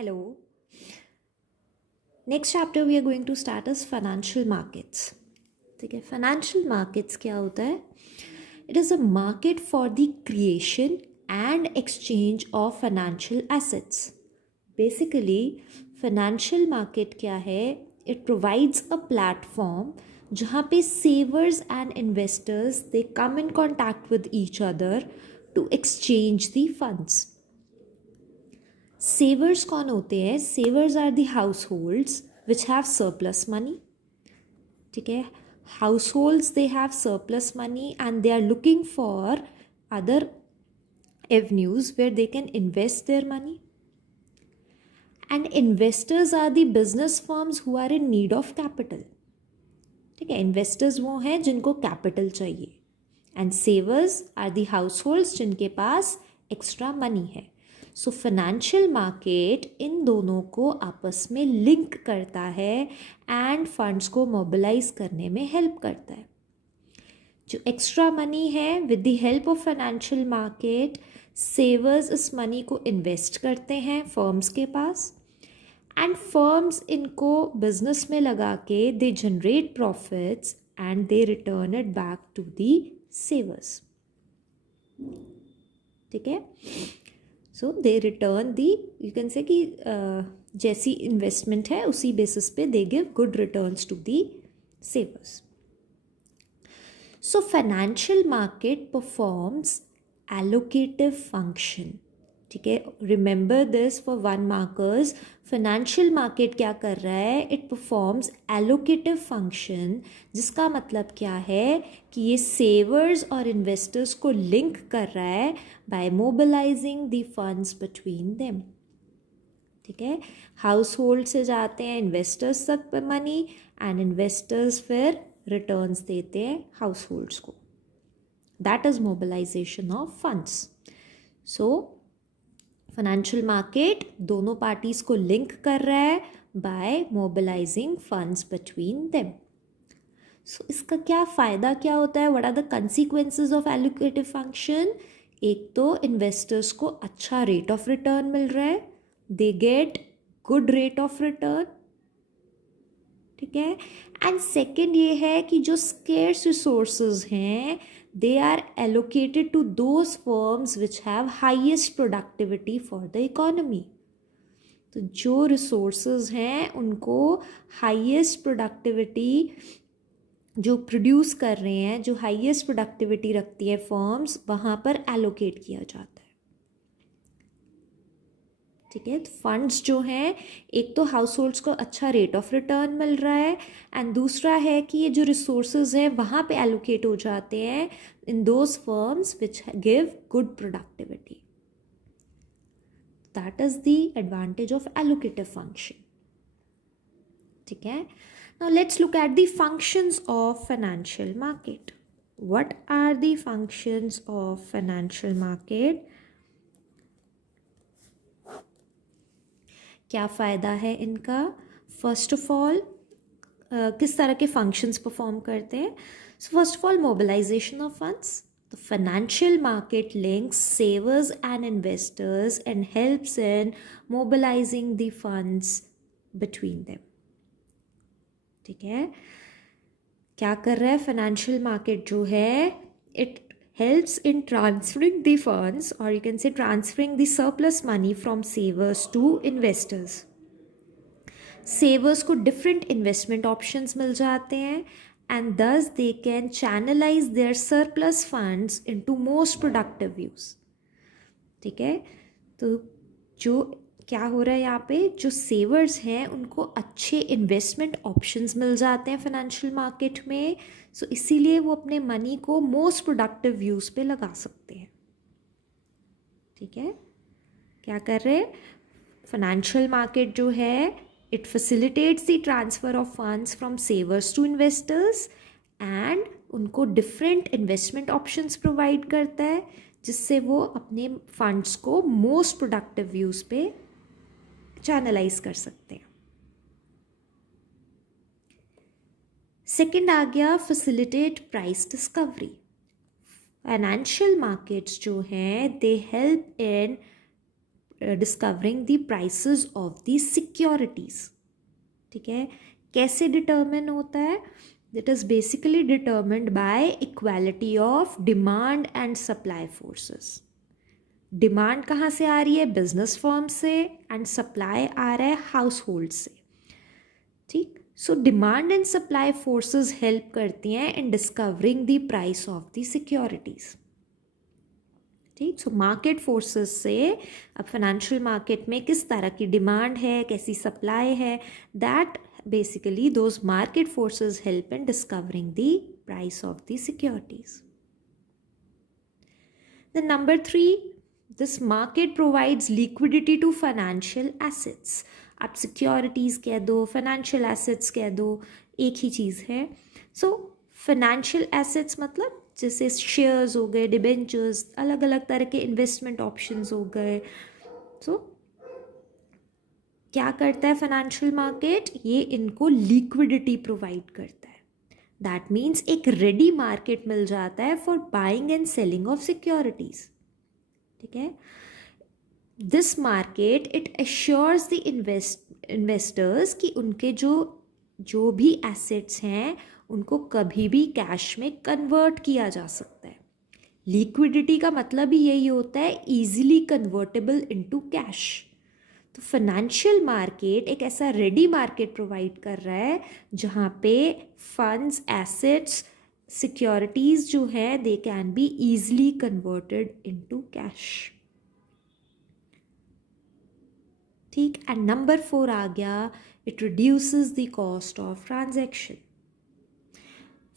Hello. Next chapter we are going to start as financial markets. ठीक है, financial markets क्या होता है? It is a market for the creation and exchange of financial assets. Basically, financial market क्या है? It provides a platform जहाँ पे savers and investors they come in contact with each other to exchange the funds. सेवर्स कौन होते हैं? Savers are the households which have surplus money. ठीक है, households they have surplus money and they are looking for other avenues where they can invest their money. And investors are the business firms who are in need of capital. ठीक है, investors वो हैं जिनको capital चाहिए and savers are the households जिनके पास extra money है. सो financial market in दोनों को आपस में लिंक करता है एंड फंड्स को मोबिलाइज करने में हेल्प करता है. जो एक्स्ट्रा मनी है with the help of financial market savers इस मनी को इन्वेस्ट करते हैं फर्म्स के पास एंड फर्म्स इनको बिजनेस में लगा के they generate profits and they return it back to the savers. ठीक है, so they return the, you can say कि जैसी इन्वेस्टमेंट है उसी बेसिस पे they give good returns to the savers. So financial market performs allocative function. ठीक है, remember this for 1 markers. Financial market क्या कर रहा है? इट परफॉर्म्स एलोकेटिव फंक्शन, जिसका मतलब क्या है कि ये सेवर्स और इन्वेस्टर्स को लिंक कर रहा है by mobilising the funds between them. ठीक है, हाउस होल्ड से जाते हैं इन्वेस्टर्स तक मनी एंड इन्वेस्टर्स फिर रिटर्न्स देते हैं हाउस होल्ड्स को. That is mobilisation of funds. So financial market दोनों पार्टीज को लिंक कर रहा है by mobilising funds between them. So इसका क्या फ़ायदा क्या होता है? What are the consequences of allocative function? एक तो इन्वेस्टर्स को अच्छा रेट ऑफ रिटर्न मिल रहा है, they get good rate of return. ठीक है, एंड सेकेंड ये है कि जो स्केर्स रिसोर्सेज हैं they are allocated to those firms which have highest productivity for the economy. तो जो resources हैं उनको highest productivity जो प्रोड्यूस कर रहे हैं, जो हाईएस्ट प्रोडक्टिविटी रखती है फर्म्स, वहाँ पर एलोकेट किया जाता है. ठीक है, तो फंड्स जो हैं, एक तो हाउस होल्ड्स को अच्छा रेट ऑफ रिटर्न मिल रहा है एंड दूसरा है कि ये जो रिसोर्सेज हैं वहाँ पे एलोकेट हो जाते हैं in those firms which give good productivity. That is the advantage of allocative function. ठीक है, now let's look at the functions of financial market. What are the functions of financial market? क्या फ़ायदा है इनका? First of all किस तरह के functions perform करते हैं? So first of all mobilisation of funds. The financial market links savers and investors and helps in mobilising the funds between them. ठीक है, क्या कर रहा है फाइनेंशियल मार्केट जो है? It helps in transferring the funds, or you can say transferring the surplus money from savers to investors. Savers को different investment options मिल जाते हैं and thus they can channelize their surplus funds into most productive use. ठीक है, तो जो क्या हो रहा है यहाँ पे, जो सेवर्स हैं उनको अच्छे इन्वेस्टमेंट ऑप्शंस मिल जाते हैं फाइनेंशियल मार्केट में. सो इसीलिए वो अपने मनी को मोस्ट प्रोडक्टिव यूज़ पे लगा सकते हैं. ठीक है, क्या कर रहे हैं? फाइनेंशियल मार्केट जो है it facilitates the transfer of funds from savers to investors and उनको डिफरेंट इन्वेस्टमेंट ऑप्शंस प्रोवाइड करता है जिससे वो अपने फंड्स को मोस्ट प्रोडक्टिव यूज़ पे चैनलाइज कर सकते हैं. सेकेंड आ गया facilitate price discovery. Financial markets जो हैं they help in discovering the prices of the securities. ठीक है, कैसे डिटर्मिन होता है? That is basically determined by equality of demand and supply forces. Demand कहाँ से आ रही है? बिजनेस फर्म से, एंड सप्लाई आ रहा है हाउस होल्ड से. ठीक, so demand and supply forces help करती हैं इन discovering the price of the securities. ठीक, सो मार्केट फोर्सेस से अब फाइनेंशियल मार्केट में किस तरह की डिमांड है, कैसी सप्लाई है, that basically those market forces help in discovering the price of the securities. Then number 3, this market provides liquidity to financial assets. आप securities कह दो, financial assets कह दो, एक ही चीज़ है. So financial assets मतलब जैसे shares हो गए, debentures, अलग अलग तरह के investment options हो गए. So क्या करता है फाइनेंशियल मार्केट? ये इनको लिक्विडिटी प्रोवाइड करता है. दैट मीन्स एक रेडी मार्केट मिल जाता है for buying and selling of securities. ठीक है, this market it assures the investors कि उनके जो भी एसेट्स हैं उनको कभी भी कैश में कन्वर्ट किया जा सकता है. लिक्विडिटी का मतलब ही यही होता है, इजीली कन्वर्टेबल इनटू कैश. तो फाइनेंशियल मार्केट एक ऐसा रेडी मार्केट प्रोवाइड कर रहा है जहाँ पे फंड्स, एसेट्स, सिक्योरिटीज जो है they can be easily converted into cash. ठीक, एंड नंबर 4 आ गया, it reduces the cost of transaction.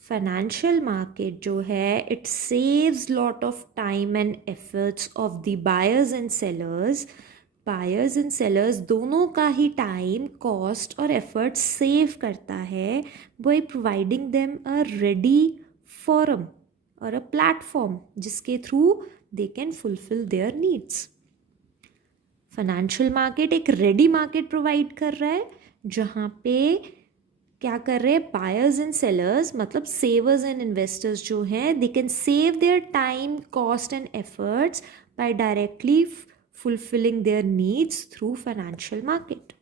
Financial market जो है it saves lot of time and efforts of the buyers and sellers. Buyers and sellers दोनों का ही time, cost और effort save करता है by providing them a ready forum और a platform जिसके through they can fulfil there needs. Financial market एक ready market provide कर रहा है जहाँ पे क्या कर रहे हैं बायर्स एंड सेलर्स, मतलब सेवर्स एंड इन्वेस्टर्स जो हैं they can save their time, cost and efforts bye directly fulfilling their needs through financial market.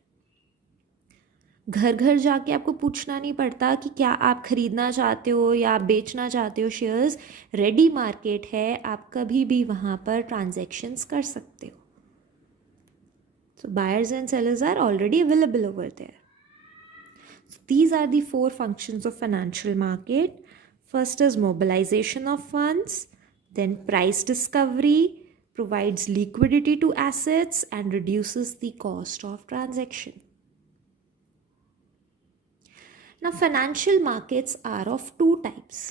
घर घर जाके आपको पूछना नहीं पड़ता कि क्या आप खरीदना चाहते हो या आप बेचना चाहते हो शेयर्स. रेडी मार्केट है, आप कभी भी वहाँ पर ट्रांजैक्शंस कर सकते हो. So buyers and sellers are already available over there. So these are the 4 functions of financial market. First is mobilization of funds, then price discovery, provides liquidity to assets and reduces the cost of transaction. Now financial markets are of 2 types.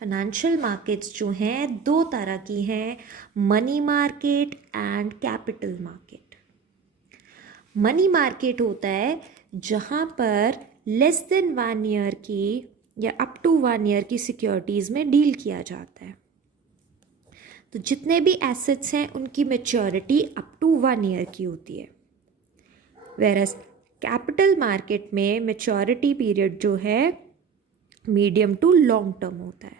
Financial markets जो हैं 2 तरह की हैं, money market and capital market. Money market होता है जहाँ पर less than 1 year की या up to 1 year की सिक्योरिटीज़ में डील किया जाता है. तो जितने भी एसेट्स हैं उनकी मैच्योरिटी अप टू 1 ईयर की होती है. वेरएस कैपिटल मार्केट में मैच्योरिटी पीरियड जो है मीडियम टू लॉन्ग टर्म होता है.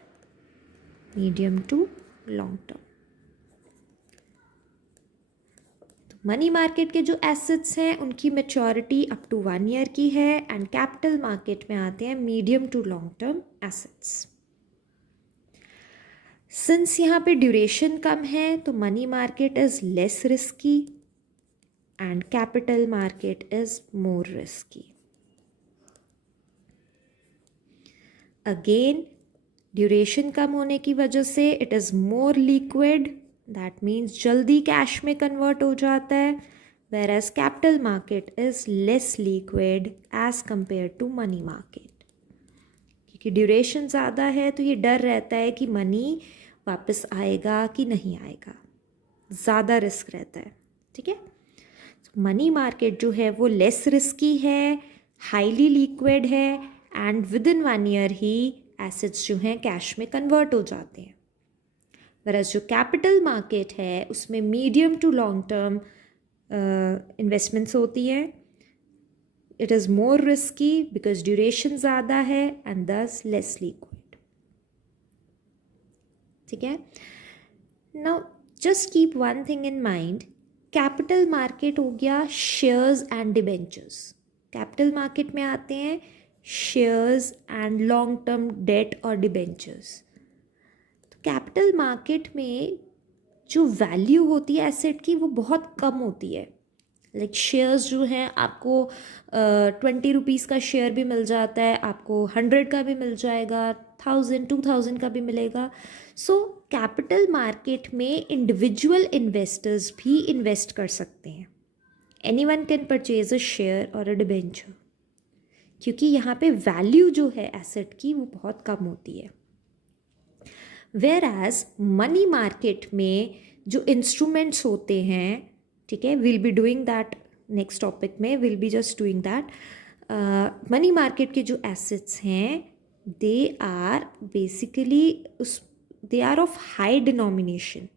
Medium to long term. तो मनी मार्केट के जो एसेट्स हैं उनकी मैच्योरिटी अप टू 1 ईयर की है एंड कैपिटल मार्केट में आते हैं medium to long term assets. Since यहाँ पे ड्यूरेशन कम है तो money market is less risky and capital market is more risky. Again duration कम होने की वजह से it is more liquid, that means जल्दी कैश में कन्वर्ट हो जाता है. Where capital market is less liquid as compare to money market. क्योंकि ड्यूरेशन ज़्यादा है तो ये डर रहता है कि मनी वापस आएगा कि नहीं आएगा, ज़्यादा रिस्क रहता है. ठीक है, मनी मार्केट जो है वो लेस रिस्की है, हाईली लिक्विड है and with in 1 year he assets जो हैं कैश में कन्वर्ट हो जाते हैं. वरस जो कैपिटल मार्केट है उसमें medium to long term investments होती है. It is more risky because duration ज़्यादा है एंड दस लेस लिक्विड. ठीक है, now just keep one thing in mind capital market हो गया shares and debentures. Capital market में आते हैं shares and long term debt और डिबेंचर्स। तो कैपिटल मार्केट में जो वैल्यू होती है एसेट की वो बहुत कम होती है। लाइक शेयर्स जो हैं आपको 20 रुपीज़ का शेयर भी मिल जाता है, आपको 100 का भी मिल जाएगा, 1000 2000 का भी मिलेगा। सो कैपिटल मार्केट में इंडिविजुअल इन्वेस्टर्स भी इन्वेस्ट कर सकते हैं। Anyone can purchase a share और अ डिबेंचर, क्योंकि यहाँ पे वैल्यू जो है एसेट की वो बहुत कम होती है। वेयर एज मनी मार्केट में जो इंस्ट्रूमेंट्स होते हैं, ठीक है, will be doing that next topic में, will be just doing that. Money market के जो एसेट्स हैं they are basically they are of high denomination.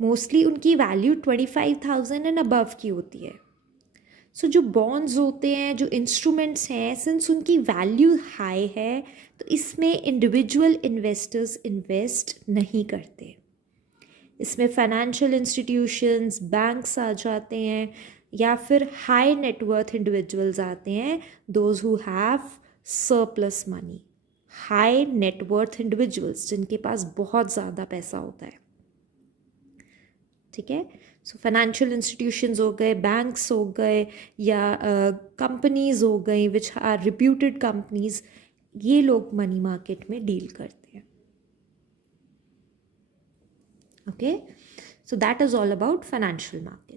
Mostly उनकी वैल्यू 25,000 एंड अबव की होती है। सो जो बॉन्ड्स होते हैं, जो इंस्ट्रूमेंट्स हैं, सिंस उनकी वैल्यू हाई है तो इसमें इंडिविजुअल इन्वेस्टर्स इन्वेस्ट नहीं करते। इसमें फाइनेंशियल इंस्टीट्यूशंस, बैंक्स आ जाते हैं, या फिर हाई नेटवर्थ इंडिविजुअल्स आते हैं, those who have surplus money. High net worth individuals जिनके पास बहुत ज़्यादा पैसा होता है, ठीक है। सो फाइनेंशियल इंस्टीट्यूशंस हो गए, बैंक्स हो गए, या कंपनीज हो गई विच आर रिप्यूटेड कंपनीज, ये लोग मनी मार्केट में डील करते हैं। Okay, so that is all about financial market.